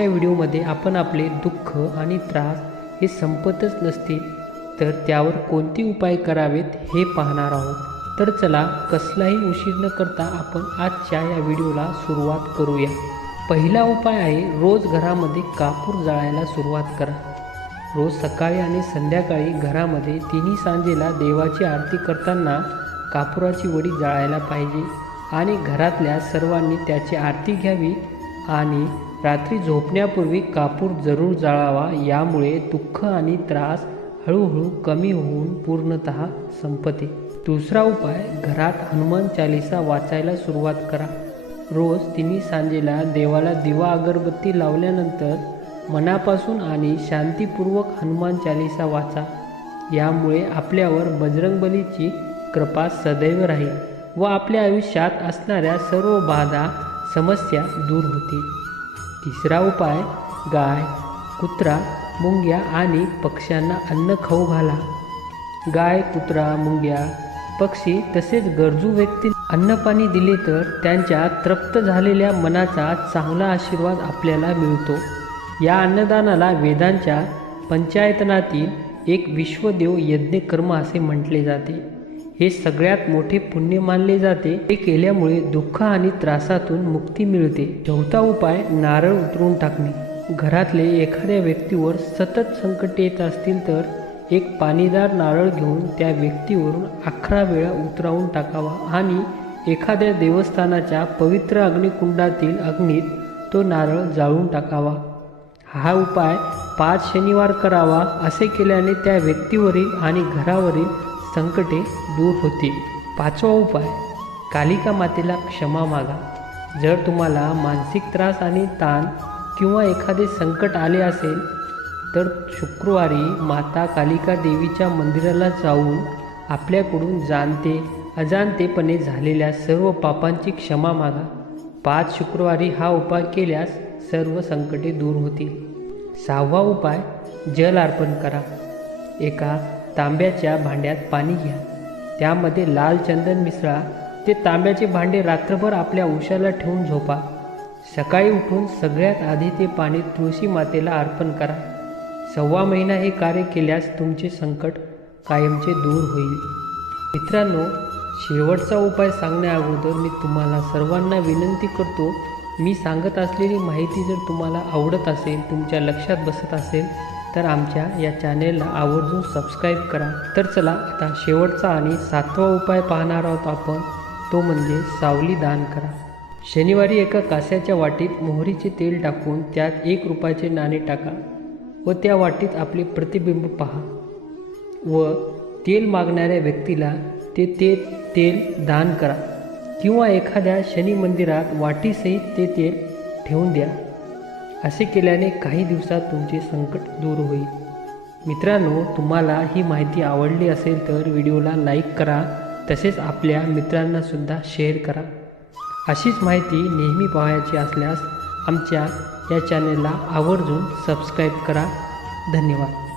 आजच्या व्हिडिओमध्ये आपण आपले दुःख आणि त्रास हे संपतच नसतील तर त्यावर कोणते उपाय करावेत हे पाहणार आहोत. तर चला कसलाही उशीर न करता आपण आजच्या या व्हिडिओला सुरुवात करूया. पहिला उपाय आहे रोज घरामध्ये कापूर जाळायला सुरुवात करा. रोज सकाळी आणि संध्याकाळी घरामध्ये तिन्ही सांजेला देवाची आरती करताना कापुराची वडी जाळायला पाहिजे आणि घरातल्या सर्वांनी त्याची आरती घ्यावी आणि रात्री झोपण्यापूर्वी कापूर जरूर जाळावा यामुळे दुःख आणि त्रास हळूहळू कमी होऊन पूर्णत संपते. दुसरा उपाय घरात हनुमान चालिसा वाचायला सुरुवात करा. रोज तिन्ही सांजेला देवाला दिवा अगरबत्ती लावल्यानंतर मनापासून आणि शांतीपूर्वक हनुमान चालिसा वाचा. यामुळे आपल्यावर बजरंगबलीची कृपा सदैव राहील व आपल्या आयुष्यात असणाऱ्या सर्व बाधा समस्या दूर होतील. तिसरा उपाय गाय कुत्रा मुंग्या आणि पक्ष्यांना अन्न खाऊ घाला. गाय कुत्रा मुंग्या पक्षी तसेच गरजू व्यक्ती अन्नपाणी दिले तर त्यांच्या तृप्त झालेल्या मनाचा चांगला आशीर्वाद आपल्याला मिळतो. या अन्नदानाला वेदांच्या पंचायतनातील एक विश्वदेव यज्ञकर्म असे म्हटले जाते. हे सगळ्यात मोठे पुण्य मानले जाते. ते केल्यामुळे दुःख आणि त्रासातून मुक्ती मिळते. चौथा उपाय नारळ उतरून टाकणे. घरातले एखाद्या व्यक्तीवर सतत संकट येत असतील तर एक पाणीदार नारळ घेऊन त्या व्यक्तीवरून अकरा वेळा उतरावून टाकावा आणि एखाद्या देवस्थानाच्या पवित्र अग्निकुंडातील अग्नीत तो नारळ जाळून टाकावा. हा उपाय पाच शनिवार करावा असे केल्याने त्या व्यक्तीवरील आणि घरावरील संकटे दूर होतील पाचवा उपाय कालिका मातेला क्षमा मागा. जर तुम्हाला मानसिक त्रास आणि ताण किंवा एखादे संकट आले असेल तर शुक्रवारी माता कालिका देवीच्या मंदिराला जाऊन आपल्याकडून जाणते अजाणतेपणे झालेल्या सर्व पापांची क्षमा मागा. पाच शुक्रवारी हा उपाय केल्यास सर्व संकटे दूर होतील. सहावा उपाय जल अर्पण करा. एका तांब्याच्या भांड्यात पाणी घ्या. त्यामध्ये लाल चंदन मिसळा. ते तांब्याचे भांडे रात्रभर आपल्या उशाला ठेवून झोपा. सकाळी उठून सगळ्यात आधी ते पाणी तुळशी मातेला अर्पण करा. सव्वा महिना हे कार्य केल्यास तुमचे संकट कायमचे दूर होईल. मित्रांनो शेवटचा उपाय सांगण्याअगोदर मी तुम्हाला सर्वांना विनंती करतो. मी सांगत असलेली माहिती जर तुम्हाला आवडत असेल तुमच्या लक्षात बसत असेल तर आमच्या या चॅनेलला आवर्जून सबस्क्राईब करा. तर चला आता शेवटचा आणि सातवा उपाय पाहणार आहोत आपण. तो म्हणजे सावली दान करा. शनिवारी एका कास्याच्या वाटीत मोहरीचे तेल टाकून त्यात एक रुपयाचे नाणे टाका व त्या वाटीत आपले प्रतिबिंब पहा व तेल मागणाऱ्या व्यक्तीला ते ते तेल दान करा किंवा एखाद्या शनी मंदिरात वाटीसहित ते तेल ठेवून द्या. असे केल्याने काही दिवसात तुमचे संकट दूर होईल. मित्रांनो तुम्हाला ही माहिती आवडली असेल तर व्हिडिओला लाईक करा तसेच आपल्या मित्रांनासुद्धा शेअर करा. अशीच माहिती नेहमी पाहायची असल्यास आमच्या या चॅनेलला आवर्जून सबस्क्राईब करा. धन्यवाद.